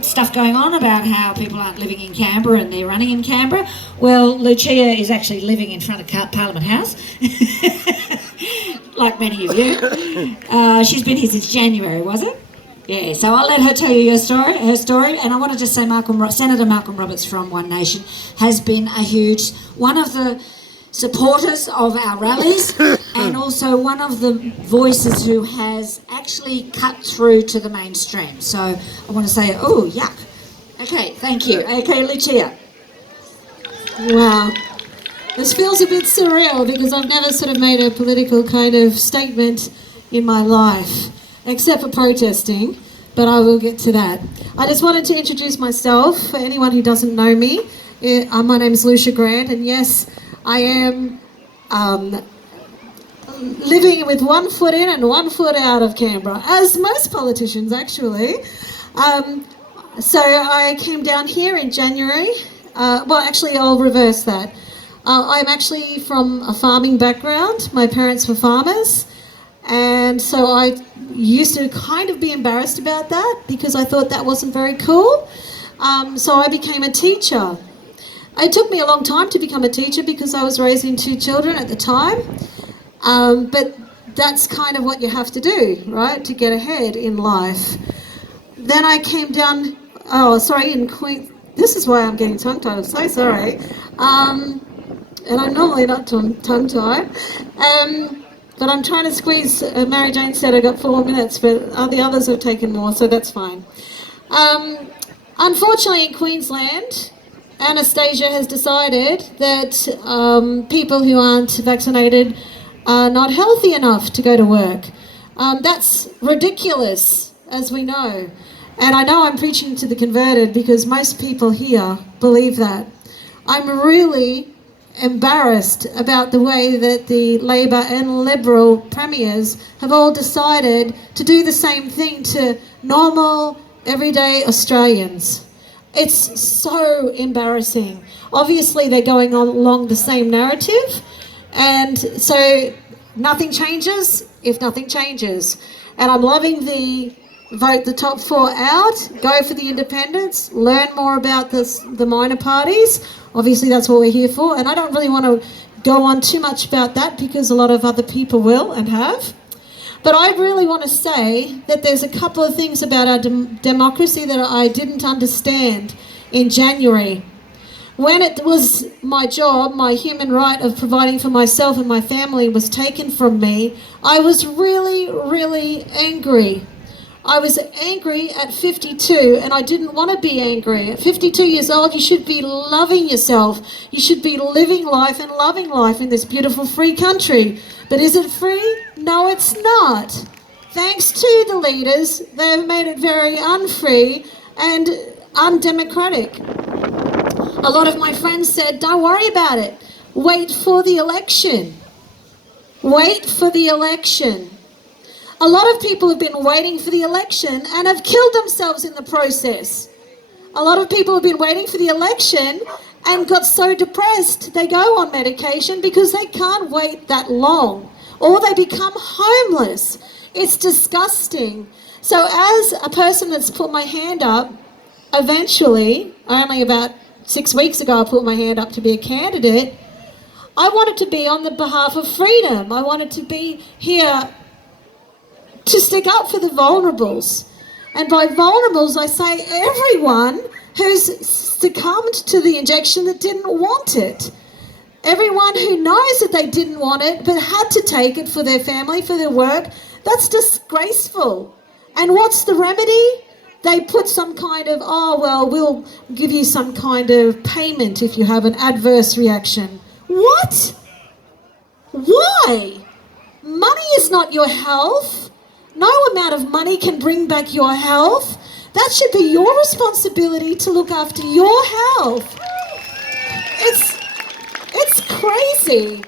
stuff going on about how people aren't living in Canberra and they're running in Canberra. Well, Lucia is actually living in front of Parliament House, like many of you. She's been here since January, was it? Yeah, so I'll let her tell you her story. And I want to just say Senator Malcolm Roberts from One Nation has been one of the supporters of our rallies and also one of the voices who has actually cut through to the mainstream. So I want to say, oh, yuck. Okay, thank you. Okay, Lucia. Wow. This feels a bit surreal because I've never sort of made a political kind of statement in my life, except for protesting, but I will get to that. I just wanted to introduce myself for anyone who doesn't know me. My name is Lucia Grant, and yes, I am living with 1 foot in and 1 foot out of Canberra, as most politicians actually. So I came down here in January. Well, actually, I'll reverse that. I'm actually from a farming background. My parents were farmers, and so I used to kind of be embarrassed about that because I thought that wasn't very cool. So I became a teacher. It took me a long time to become a teacher because I was raising 2 children at the time. But that's kind of what you have to do, right, to get ahead in life. Then I came down, in Queen. This is why I'm getting tongue-tied, I'm so sorry. And I'm normally not tongue-tied. But I'm trying to squeeze, Mary Jane said I got 4 minutes, but the others have taken more, so that's fine. Unfortunately, in Queensland, Anastasia has decided that people who aren't vaccinated are not healthy enough to go to work. That's ridiculous, as we know. And I know I'm preaching to the converted because most people here believe that. I'm really embarrassed about the way that the Labor and Liberal premiers have all decided to do the same thing to normal, everyday Australians. It's so embarrassing. Obviously, they're going along the same narrative, and so nothing changes if nothing changes. And I'm loving the vote the top 4 out, go for the independents, learn more about the minor parties. Obviously, that's what we're here for, and I don't really want to go on too much about that because a lot of other people will and have. But I really want to say that there's a couple of things about our democracy that I didn't understand in January. When it was my job, my human right of providing for myself and my family was taken from me, I was really, really angry. I was angry at 52 and I didn't want to be angry. At 52 years old, you should be loving yourself. You should be living life and loving life in this beautiful free country. But is it free? No, it's not. Thanks to the leaders, they've made it very unfree and undemocratic. A lot of my friends said, don't worry about it. Wait for the election. Wait for the election. A lot of people have been waiting for the election and have killed themselves in the process. A lot of people have been waiting for the election and got so depressed they go on medication because they can't wait that long, or they become homeless. It's disgusting. So as a person that's put my hand up, eventually, only about 6 weeks ago I put my hand up to be a candidate, I wanted to be on the behalf of freedom. I wanted to be here to stick up for the vulnerables. And by vulnerables, I say everyone who's succumbed to the injection that didn't want it. Everyone who knows that they didn't want it but had to take it for their family, for their work. That's disgraceful. And what's the remedy? They put some kind of, we'll give you some kind of payment if you have an adverse reaction. What? Why? Money is not your health. No amount of money can bring back your health. That should be your responsibility to look after your health. It's crazy.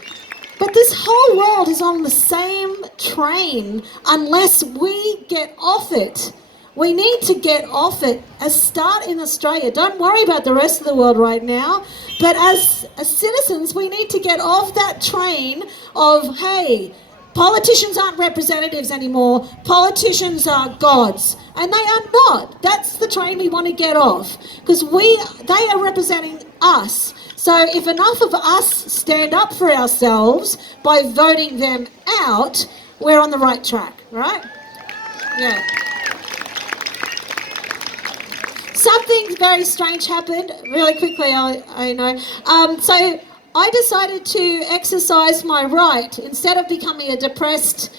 But this whole world is on the same train unless we get off it. We need to get off it. Start in Australia. Don't worry about the rest of the world right now. But as citizens, we need to get off that train of, hey, Politicians aren't representatives anymore. Politicians are gods. And they are not. That's the train we want to get off. Because they are representing us. So if enough of us stand up for ourselves by voting them out, we're on the right track, right? Yeah. Something very strange happened really quickly, I know. So I decided to exercise my right. Instead of becoming a depressed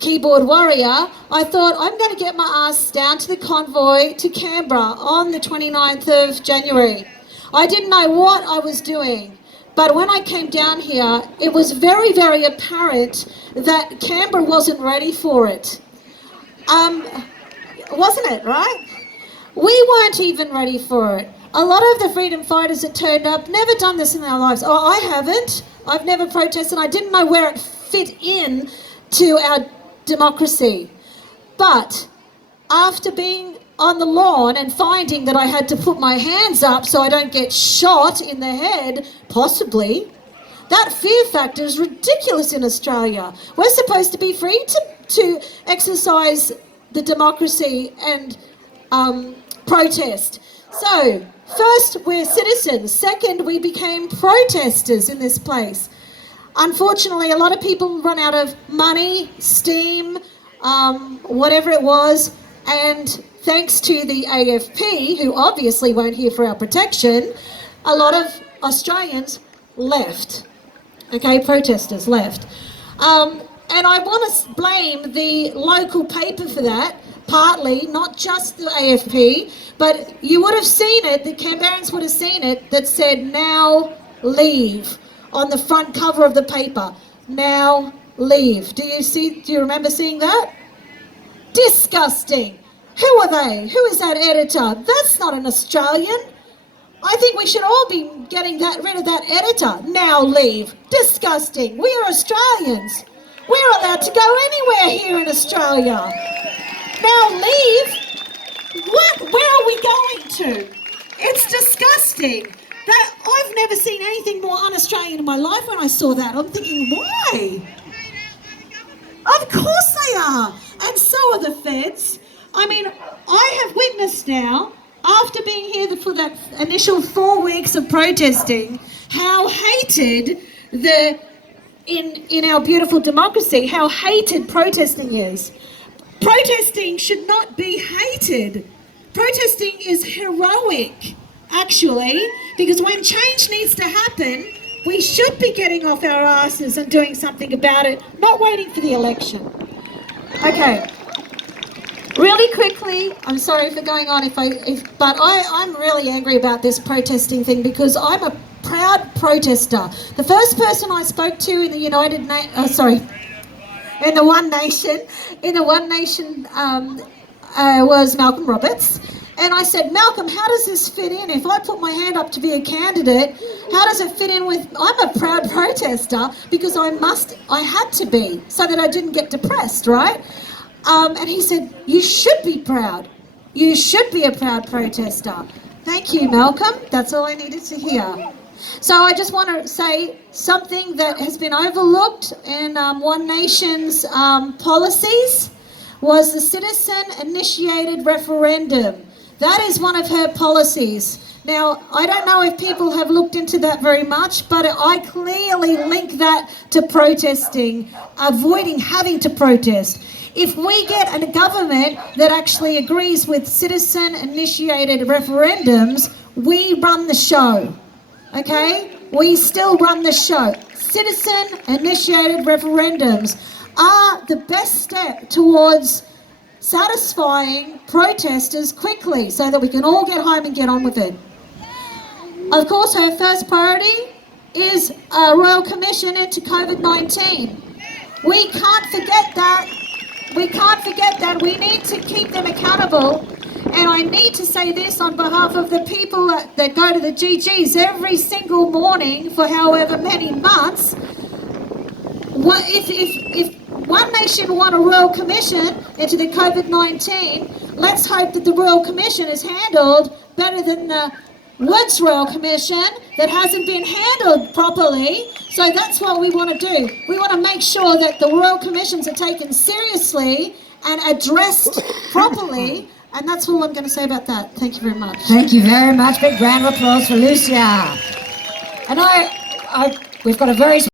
keyboard warrior, I thought I'm going to get my ass down to the convoy to Canberra on the 29th of January. I didn't know what I was doing, but when I came down here, it was very, very apparent that Canberra wasn't ready for it. Wasn't it, right? We weren't even ready for it. A lot of the freedom fighters that turned up never done this in their lives. Oh, I haven't. I've never protested. I didn't know where it fit in to our democracy. But after being on the lawn and finding that I had to put my hands up so I don't get shot in the head, possibly, that fear factor is ridiculous in Australia. We're supposed to be free to exercise the democracy and protest. So, first, we're citizens. Second, we became protesters in this place. Unfortunately, a lot of people run out of money, steam, whatever it was, and thanks to the AFP, who obviously weren't here for our protection, a lot of Australians left. Okay, protesters left. And I want to blame the local paper for that, partly, not just the AFP, but you would have seen it, the Canberrans would have seen it, that said, "Now leave," on the front cover of the paper. Now leave. Do you remember seeing that? Disgusting. Who are they? Who is that editor? That's not an Australian. I think we should all be getting rid of that editor. Now leave. Disgusting. We are Australians. We're allowed to go anywhere here in Australia. Now leave? What? Where are we going to? It's disgusting. I've never seen anything more un-Australian in my life. When I saw that, I'm thinking, why? Of course they are. And so are the feds. I mean, I have witnessed now, after being here for that initial 4 weeks of protesting, how hated in our beautiful democracy, how hated protesting is. Protesting should not be hated. Protesting is heroic, actually, because when change needs to happen, we should be getting off our asses and doing something about it, not waiting for the election. Okay. Really quickly, I'm sorry for going on, but I'm really angry about this protesting thing because I'm a proud protester. The first person I spoke to in the in the One Nation was Malcolm Roberts. And I said, Malcolm, how does this fit in? If I put my hand up to be a candidate, how does it fit in with, I'm a proud protester because I had to be so that I didn't get depressed, right? And he said, you should be proud. You should be a proud protester. Thank you, Malcolm. That's all I needed to hear. So I just want to say something that has been overlooked in One Nation's policies was the citizen-initiated referendum. That is one of her policies. Now, I don't know if people have looked into that very much, but I clearly link that to protesting, avoiding having to protest. If we get a government that actually agrees with citizen-initiated referendums, we run the show, okay? We still run the show. Citizen-initiated referendums are the best step towards satisfying protesters quickly so that we can all get home and get on with it. Of course, her first priority is a Royal Commission into COVID-19. We can't forget that. We need to keep them accountable. And I need to say this on behalf of the people that go to the GGs every single morning for however many months. If One Nation want a Royal Commission into the COVID-19, let's hope that the Royal Commission is handled better than the Woods Royal Commission that hasn't been handled properly. So that's what we want to do. We want to make sure that the Royal Commissions are taken seriously and addressed properly. And that's all I'm going to say about that. Thank you very much. Thank you very much. Big round of applause for Lucia. And we've got a very